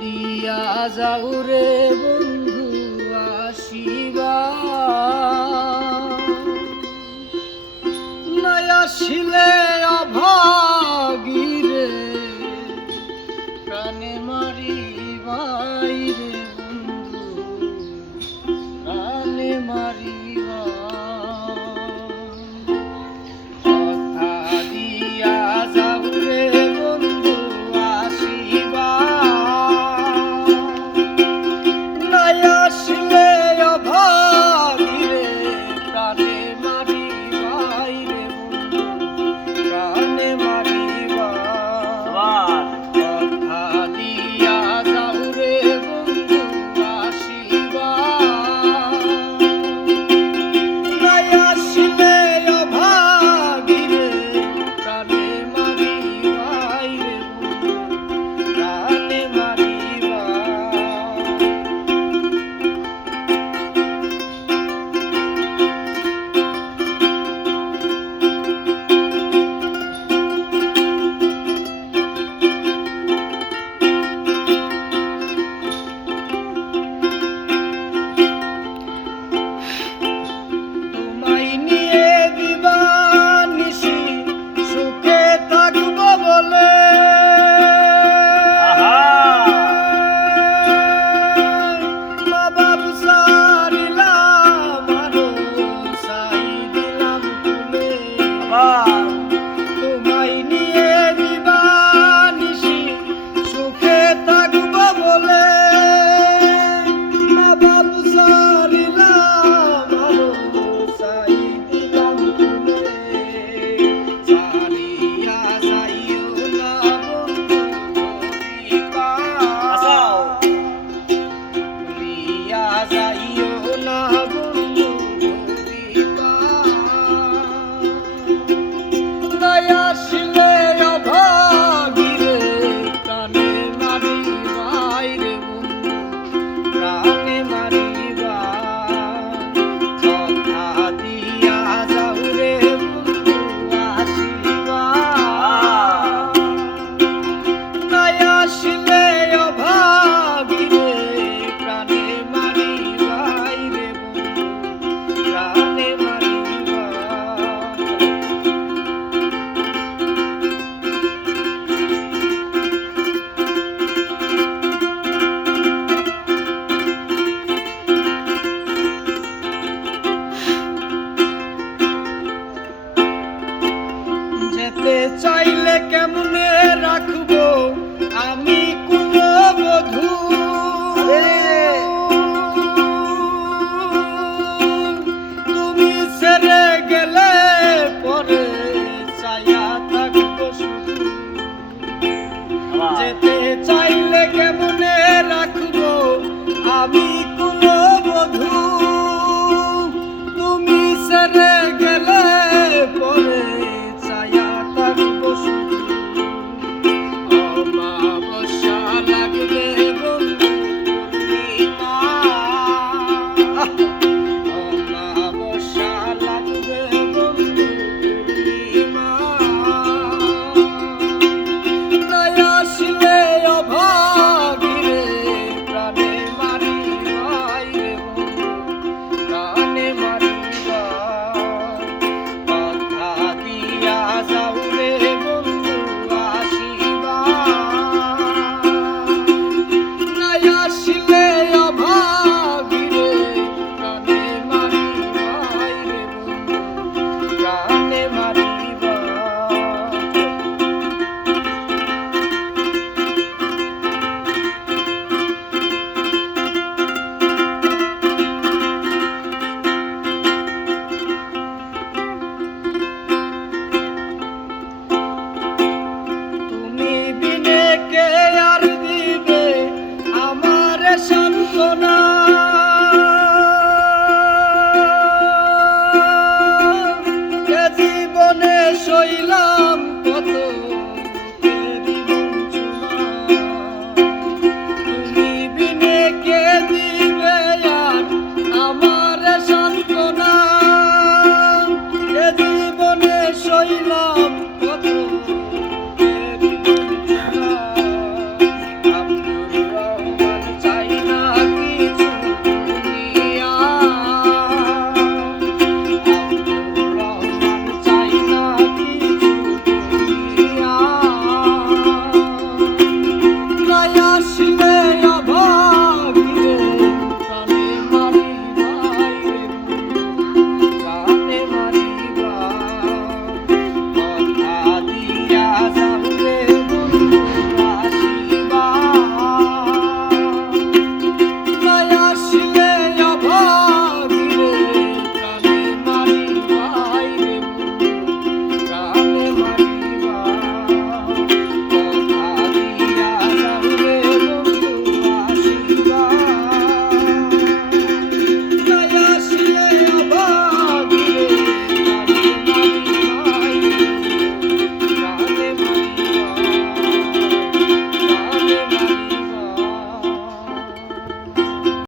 দিয়া যাও রে বন্ধু আসিবা। নয়া আসিলে কেমনে রাখব আমি কুলবধূ তুমি সেরে গেলে পরে ছায়া থাকব শুধু। যেতে চাইলে কেমন